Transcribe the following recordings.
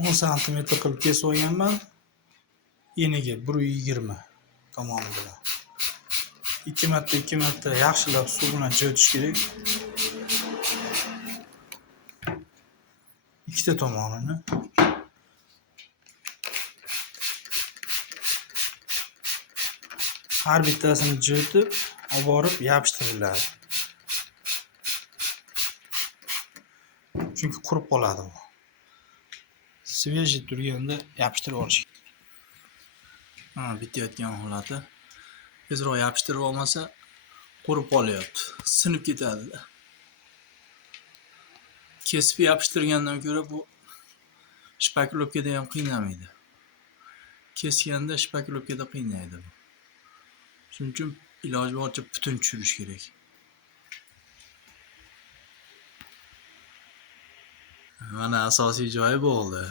10 santimetr qilib kesib olganman. Eniga 120 tomoni bilan. 2 marta yaxshilab suv bilan jivitish kerak. Ikkita tomonini. Har bittasini jivitib, olib borib yopishtiriladi. Chunki qurib qoladi bu. Svejiy turganda yopishtirib olish. Bitayotgan holati. Tezroq yopishtirib olmasa, qurib qolyapti. Sinib ketadi. Kesib yopishtirgandan ko'ra bu shpakilovkada ham qiynamaydi. Kesganda shpakilovkada qiynaydi bu. Shuning uchun iloji boricha butun tushirish kerak. Mana asosiy joyi bo'ldi.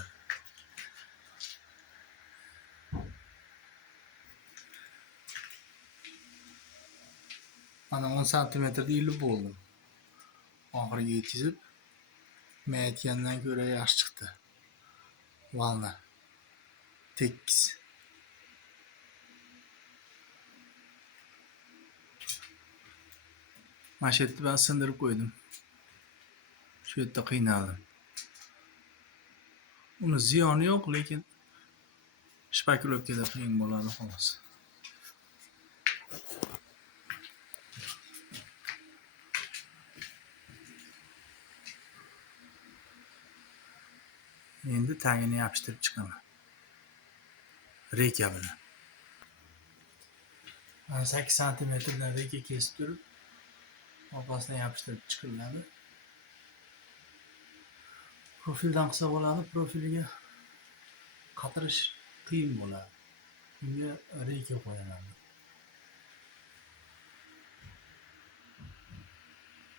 Mana 10 santimetrda ilib bo'ldim. Oxiriga yetkazib, men aytgandan ko'ra yaxshi chiqdi. Valna tekis. Mashetni bilan sindirib qo'ydim. Shu yerda qiynaldim. Uni ziyoni yo'q, lekin shpakilovkada qiyin bo'ladi xolos. Endi tagini yopishtirib chiqaman. Reka bilan. 8 santimetrdan reka kesib turib, orqasidan yopishtirib chiqiladi. Profildan qilsa bo'ladi, profiliga qatirish qiyin bo'ladi. Bunga reka qo'yiladi.